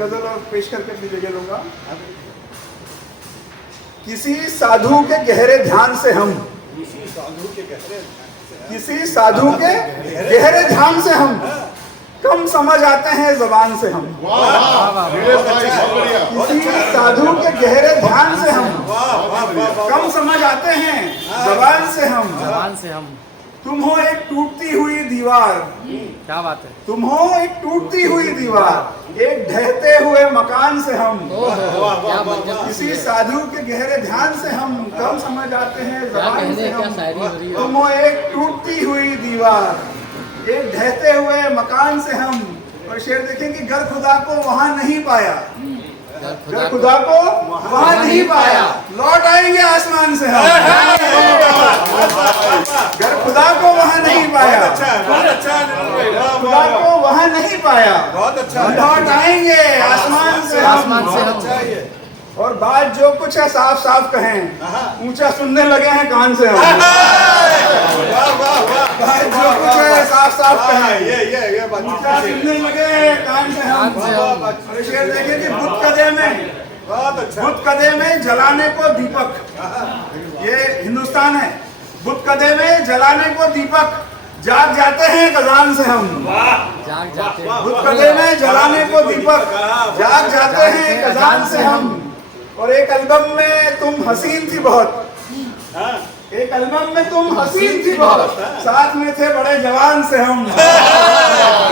गजल और पेश करके अपनी जगह लूंगा। किसी साधु के गहरे ध्यान से हम कम समझ आते हैं जबान से हम। किसी साधु के गहरे ध्यान से हम कम समझ आते हैं जबान से हम। तुम हो एक टूटती हुई दीवार, क्या बात है। तुम हो एक टूटती हुई दीवार, एक ढहते हुए मकान से हम। किसी साधु के गहरे ध्यान से हम कम समझ आते हैं ज़बान से हम। तुम हो एक टूटती हुई दीवार, एक ढहते हुए मकान से हम। और शेर देखें कि घर खुदा को वहाँ नहीं पाया, घर खुदा को वहाँ नहीं पाया, लौट आएंगे आसमान से हम। घर खुदा को वहाँ नहीं पाया, खुदा को वहाँ नहीं पाया, बहुत अच्छा, लौट आएंगे आसमान से हम। और बात जो कुछ है साफ साफ कहें, ऊंचा सुनने लगे हैं कान से हम। बात जो कुछ है साफ साफ कहें, ऊंचा सुनने लगे हैं कान से हम। और शेर देखें कि बुत कदे में जलाने को दीपक, ये हिंदुस्तान है। बुत कदे में जलाने को दीपक, जाग जाते हैं खजान से हम। बुत कदे में जलाने को दीपक, जाग जाते हैं खजान से हम। और एक एल्बम में तुम हसीन थी बहुत, एक एल्बम में तुम हसीन थी बहुत, साथ में थे बड़े जवान से हम।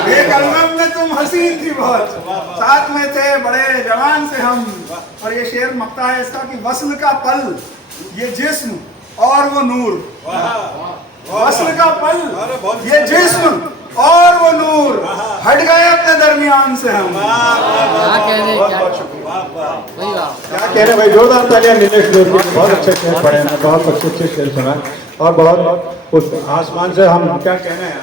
एक एल्बम में तुम हसीन थी बहुत, साथ में थे बड़े जवान से हम। और ये शेर मक्ता है इसका कि वस्ल का पल, ये जिस्म और वो नूर। वस्ल का पल, ये जिस्म और वो नूर, हट गए अपने दरमियान से हम। क्या कह रहे भाई, जोरदार तालियां नीलेश जोशी, बहुत अच्छे शेर पढ़े हैं, बहुत अच्छे शेर सुना और बहुत उस आसमान से हम क्या कहने हैं।